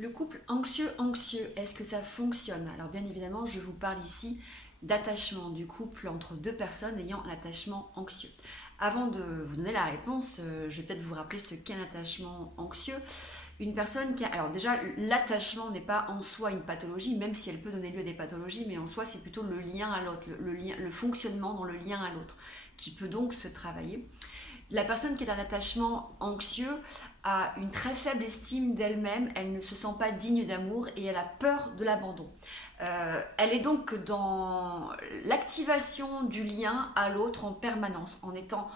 Le couple anxieux-anxieux, est-ce que ça fonctionne? Alors bien évidemment, je vous parle ici d'attachement du couple entre deux personnes ayant un attachement anxieux. Avant de vous donner la réponse, je vais peut-être vous rappeler ce qu'est un attachement anxieux. Une personne qui a... Alors déjà, l'attachement n'est pas en soi une pathologie, même si elle peut donner lieu à des pathologies, mais en soi, c'est plutôt le lien à l'autre, le fonctionnement dans le lien à l'autre, qui peut donc se travailler. La personne qui est en attachement anxieux a une très faible estime d'elle-même, elle ne se sent pas digne d'amour et elle a peur de l'abandon. Elle est donc dans l'activation du lien à l'autre en permanence, en étant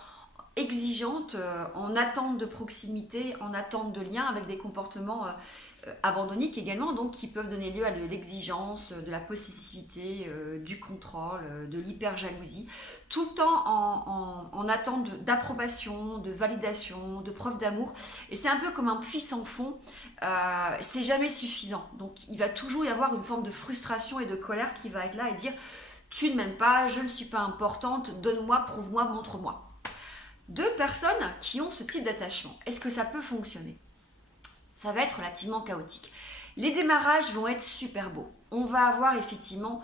exigeante, en attente de proximité, en attente de lien, avec des comportements abandonniques également, donc qui peuvent donner lieu à de l'exigence, de la possessivité, du contrôle, de l'hyper-jalousie, tout le temps en attente d'approbation, de validation, de preuve d'amour. Et c'est un peu comme un puits sans fond, c'est jamais suffisant. Donc il va toujours y avoir une forme de frustration et de colère qui va être là et dire « tu ne m'aimes pas, je ne suis pas importante, donne-moi, prouve-moi, montre-moi ». Deux personnes qui ont ce type d'attachement, est-ce que ça peut fonctionner? Ça va être relativement chaotique. Les démarrages vont être super beaux. On va avoir effectivement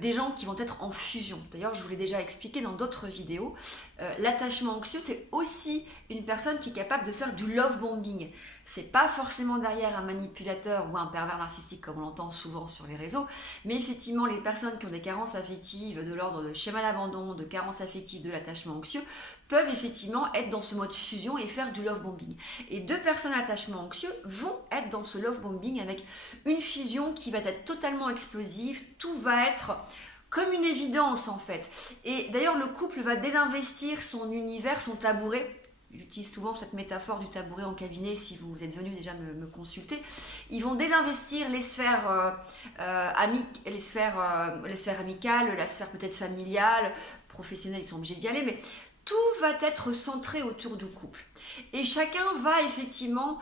des gens qui vont être en fusion. D'ailleurs, je vous l'ai déjà expliqué dans d'autres vidéos. L'attachement anxieux, c'est aussi une personne qui est capable de faire du love bombing. C'est pas forcément derrière un manipulateur ou un pervers narcissique comme on l'entend souvent sur les réseaux, mais effectivement les personnes qui ont des carences affectives de l'ordre de schéma d'abandon, de carences affectives, de l'attachement anxieux, peuvent effectivement être dans ce mode fusion et faire du love bombing. Et deux personnes à attachement anxieux vont être dans ce love bombing avec une fusion qui va être totalement explosive, tout va être comme une évidence en fait. Et d'ailleurs le couple va désinvestir son univers, son tabouret. J'utilise souvent cette métaphore du tabouret en cabinet si vous êtes venu déjà me consulter. Ils vont désinvestir les sphères, les sphères amicales, la sphère peut-être familiale, professionnelle, ils sont obligés d'y aller, mais tout va être centré autour du couple. Et chacun va effectivement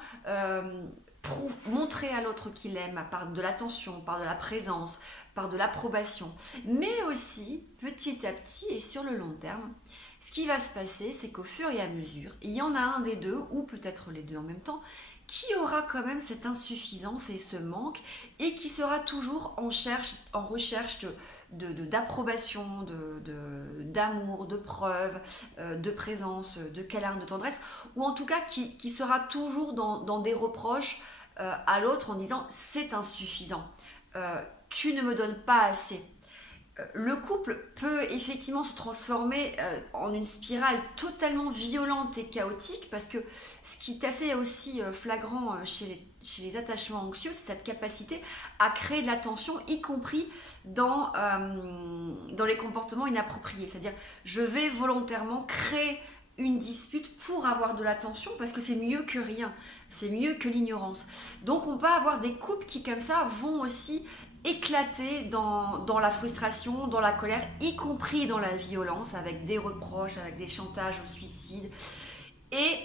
montrer à l'autre qu'il aime par de l'attention, par de la présence, par de l'approbation. Mais aussi, petit à petit et sur le long terme, ce qui va se passer, c'est qu'au fur et à mesure, il y en a un des deux, ou peut-être les deux en même temps, qui aura quand même cette insuffisance et ce manque, et qui sera toujours en recherche d'approbation, d'amour, de preuve, de présence, de câlin, de tendresse, ou en tout cas qui sera toujours dans des reproches à l'autre en disant c'est insuffisant, tu ne me donnes pas assez. Le couple peut effectivement se transformer en une spirale totalement violente et chaotique parce que ce qui est assez aussi flagrant chez les attachements anxieux, c'est cette capacité à créer de la tension, y compris dans les comportements inappropriés. C'est-à-dire, je vais volontairement créer une dispute pour avoir de l'attention parce que c'est mieux que rien, c'est mieux que l'ignorance. Donc on peut avoir des couples qui comme ça vont aussi éclater dans la frustration, dans la colère, y compris dans la violence, avec des reproches, avec des chantages au suicide. Et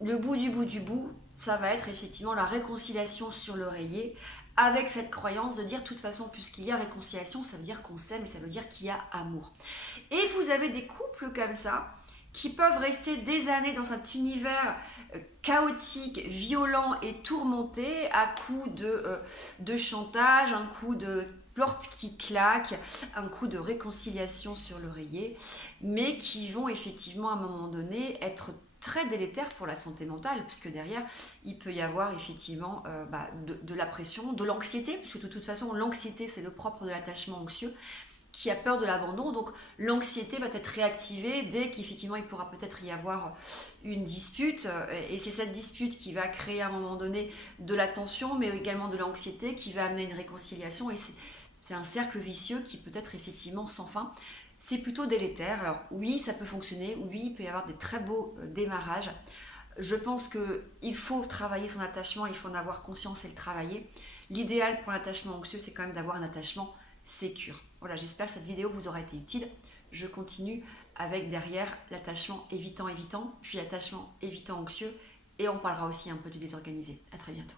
le bout du bout, ça va être effectivement la réconciliation sur l'oreiller, avec cette croyance de dire, de toute façon, puisqu'il y a réconciliation, ça veut dire qu'on s'aime et ça veut dire qu'il y a amour. Et vous avez des couples comme ça, qui peuvent rester des années dans cet univers chaotique, violent et tourmenté à coups de chantage, un coup de porte qui claque, un coup de réconciliation sur l'oreiller, mais qui vont effectivement à un moment donné être très délétères pour la santé mentale, puisque derrière, il peut y avoir effectivement de la pression, de l'anxiété, puisque de toute façon, l'anxiété, c'est le propre de l'attachement anxieux, qui a peur de l'abandon, donc l'anxiété va être réactivée dès qu'effectivement il pourra peut-être y avoir une dispute, et c'est cette dispute qui va créer à un moment donné de la tension, mais également de l'anxiété qui va amener une réconciliation, et c'est un cercle vicieux qui peut être effectivement sans fin. C'est plutôt délétère. Alors oui, ça peut fonctionner, oui, il peut y avoir des très beaux démarrages. Je pense qu'il faut travailler son attachement, il faut en avoir conscience et le travailler. L'idéal pour l'attachement anxieux, c'est quand même d'avoir un attachement sécure. Voilà, j'espère que cette vidéo vous aura été utile. Je continue avec derrière l'attachement évitant-évitant, puis l'attachement évitant-anxieux, et on parlera aussi un peu du désorganisé. À très bientôt.